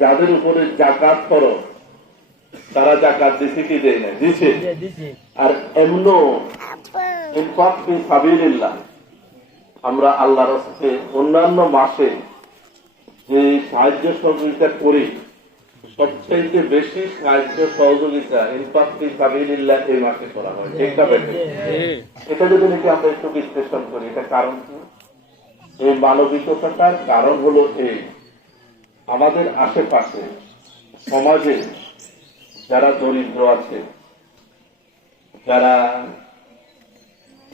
যাদের উপরে জাকাত খরচ তারা জাকাত দিছে কি দেয় না দিছে। আর এমনো আমরা আল্লাহর হস্তে অন্যান্য মাসে যে সাহায্য সহযোগিতা করি সবচাইতে বেশি সাহায্য সহযোগিতা ইনফাক ফি সাবিলিল্লাহ এই মাসে করা হয়? এটা যদি নাকি আমরা একটু বিশ্লেষণ করি এটা কারণ কি? এই মানবিকতাটার কারণ হলো এই আমাদের আশেপাশে সমাজে যারা দরিদ্র আছে, যারা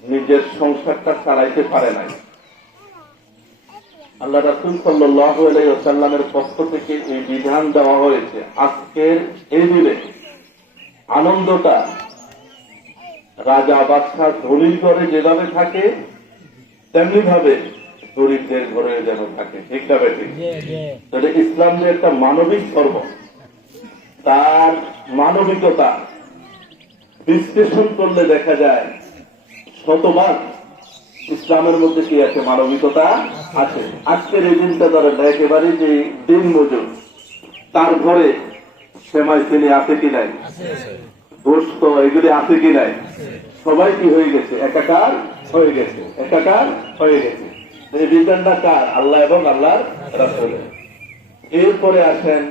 নিজের সংসারটা চালাইতে পারে নাই, আল্লাহ রাসুল সাল্লামের পক্ষ থেকে এই বিধান দেওয়া হয়েছে, আজকের এই দিনে আনন্দটা রাজা বাদশাহ ধনী ঘরে যেভাবে থাকে তেমনি ভাবে গরিবদের ঘরে যেন থাকে। ঠিক না বেঠিক তাহলে ইসলাম যে একটা মানবিক ধর্ম তার মানবিকতা বিশ্লেষণ করলে দেখা যায় শতভাগ ইসলামের মধ্যে কি আছে? মানবিকতা আছে। আজকের এই দিনটা ধরেন একেবারে যে দিন মজুর। তার ঘরে সেমাই চিনি আছে কি নাই? গোস্ত এগুলি আছে কি নাই? সবাই কি হয়ে গেছে? একাকার হয়ে গেছে। একাকার হয়ে গেছে। এই কার? আল্লাহ এবং আল্লাহর এরপরে আসেন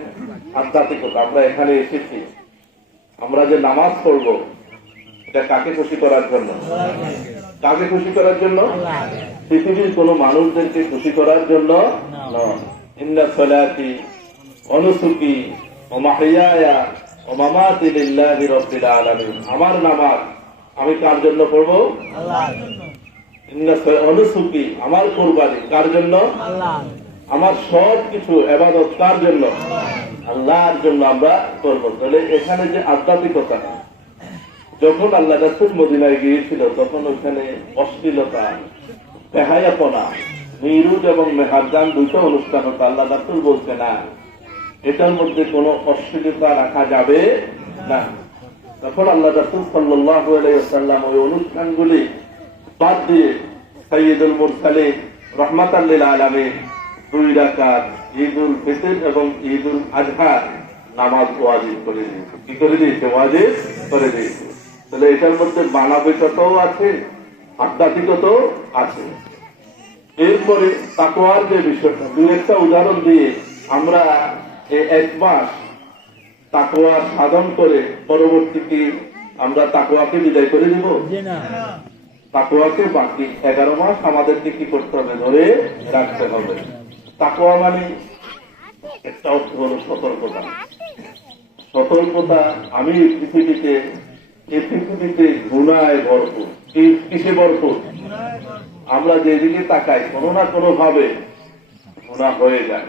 আধ্যাত্মিকতা। আমরা এখানে এসেছি। আমরা যে নামাজ পড়ব, এটা কাকে খুশি করার জন্য? কাকে খুশি করার জন্য? পৃথিবীর কোন মানুষদেরকে খুশি করার জন্য অনুসুকি আমার নামাজ আমি কার জন্য পড়ব? আমার কোরবানি। কার জন্য? আমার সব কিছু এবাদত কার জন্য? আল্লাহর জন্য আমরা করব। তাহলে এখানে যে আধ্যাত্মিকতা যখন আল্লাহ রাসুল মদিনায় গিয়েছিল তখন ওখানে অশ্লীলতা বেহায়াপনা মিরুজ এবং মেহাজান দুটো অনুষ্ঠান হতো। আল্লাহ রাসুল বলছে না এটার মধ্যে কোনো অশ্লীলতা রাখা যাবে না। তখন আল্লাহ রাসুল সাল্লাহ সাল্লাম ওই অনুষ্ঠানগুলি বাদ দিয়ে সৈয়দুল মুরসালিম রহমাত আলমী দুই রাকাত ঈদুল ফিতর এবং ঈদুল আজহা নামাজ ওয়াজিব করে দিয়েছে। কি করে দিয়েছে? ওয়াজিব করে দিয়েছে। তাহলে এটার মধ্যে মানবিকতাও আছে, আধ্যাত্মিকতাও আছে। এরপরে তাকোয়ার যে বিষয়টা, দু একটা উদাহরণ দিয়ে আমরা এক মাস তাকোয়া সাধন করে পরবর্তীতে আমরা তাকোয়াকে বিদায় করে দিব? তাকোয়াকে বাকি এগারো মাস আমাদেরকে কি করতে হবে? ধরে রাখতে হবে। তাকোয়া মানে একটা অর্থ হলো সতর্কতা। সতর্কতা আমি পৃথিবীতে, এই পৃথিবীতে গুণায় ভরপুর। কিসে ভরপুর? আমরা যেদিকে তাকাই, কোনো না কোনো ভাবে গুণা হয়ে যায়।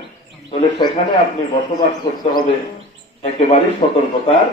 তাহলে সেখানে আপনি বসবাস করতে হবে। একেবারেই সতর্কতার